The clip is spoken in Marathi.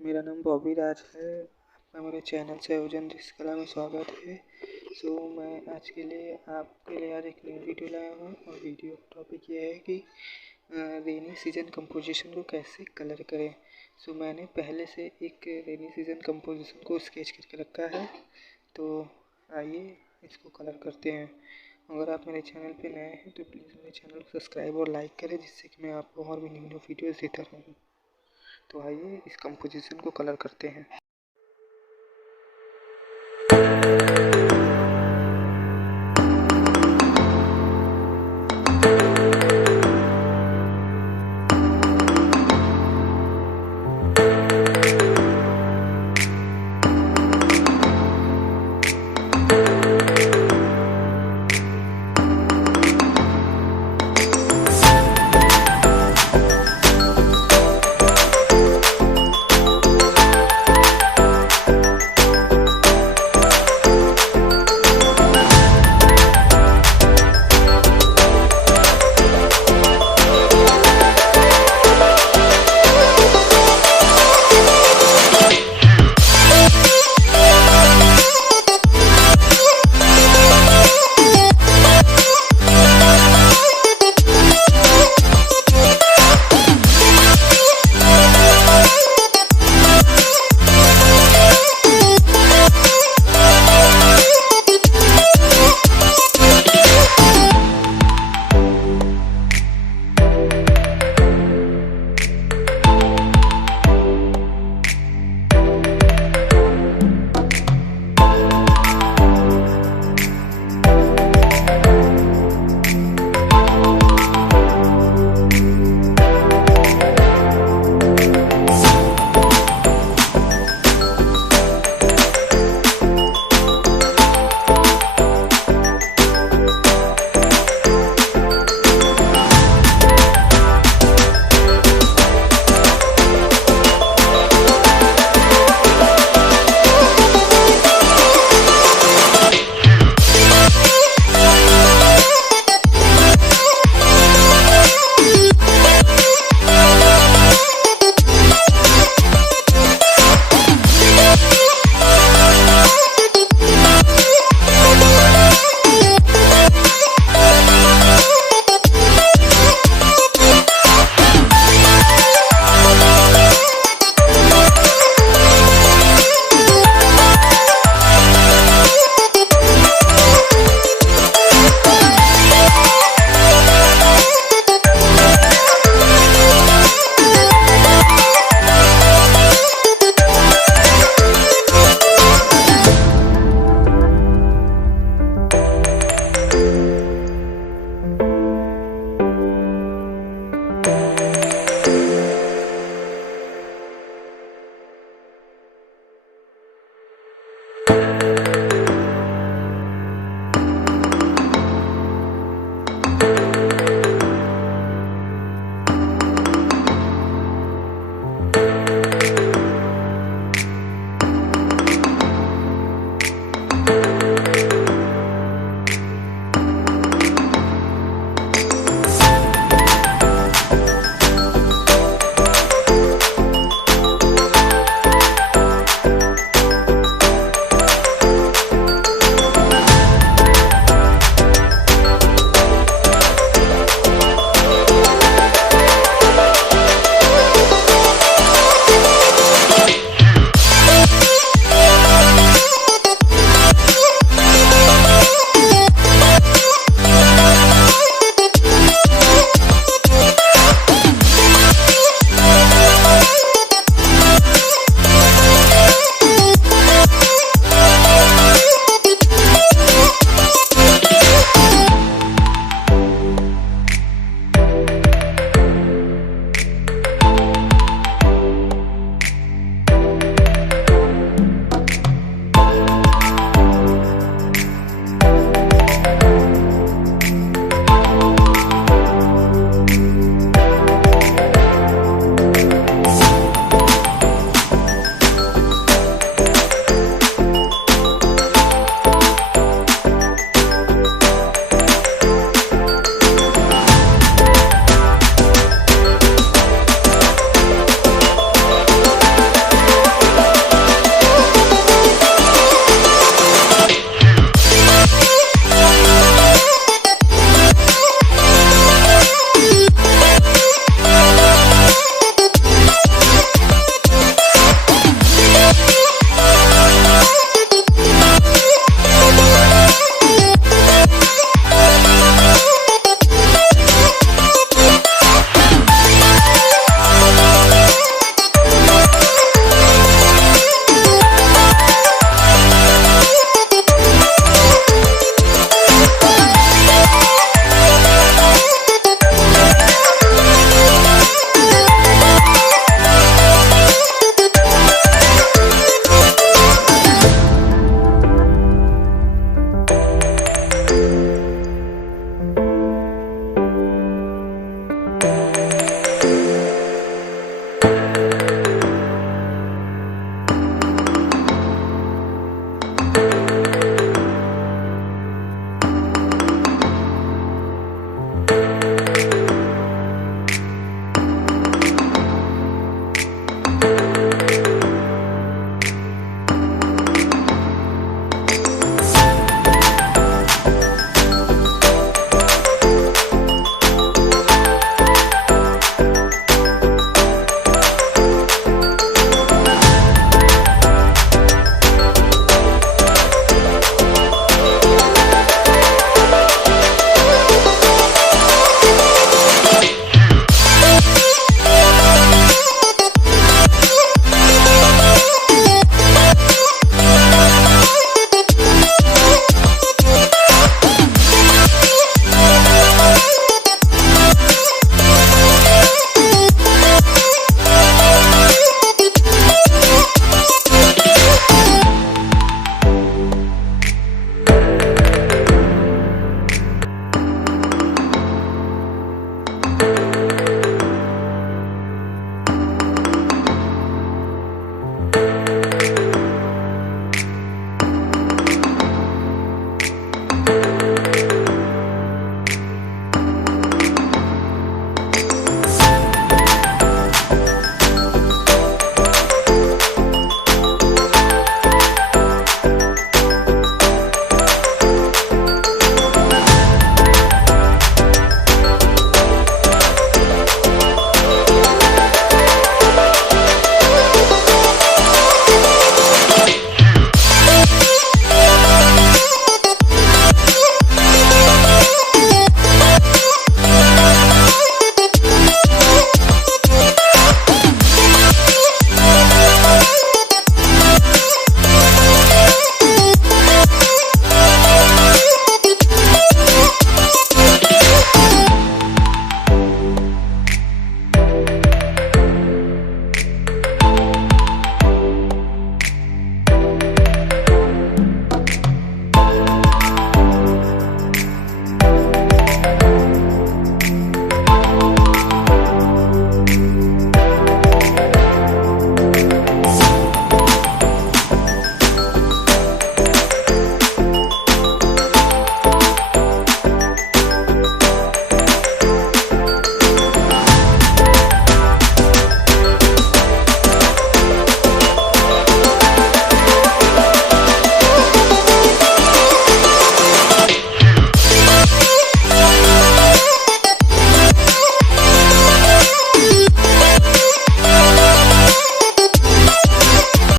मेरा नाम बोbbyraj है। आपका मेरे चैनल से आयोजन जिस कला में स्वागत है। मैं आज के लिए आपके लिए आज एक नई वीडियो लाया हूँ और वीडियो टॉपिक ये है कि रेनी सीजन कंपोजिशन को कैसे कलर करें। मैंने पहले से एक रेनी सीजन कंपोजिशन को स्केच करके रखा है, तो आइए इसको कलर करते हैं। अगर आप मेरे चैनल पे नए हैं तो प्लीज़ मेरे चैनल को सब्सक्राइब और लाइक करें, जिससे कि मैं आपको और भी न्यू वीडियोज़ देता रहूँ। तो आइए इस कंपोजिशन को कलर करते हैं।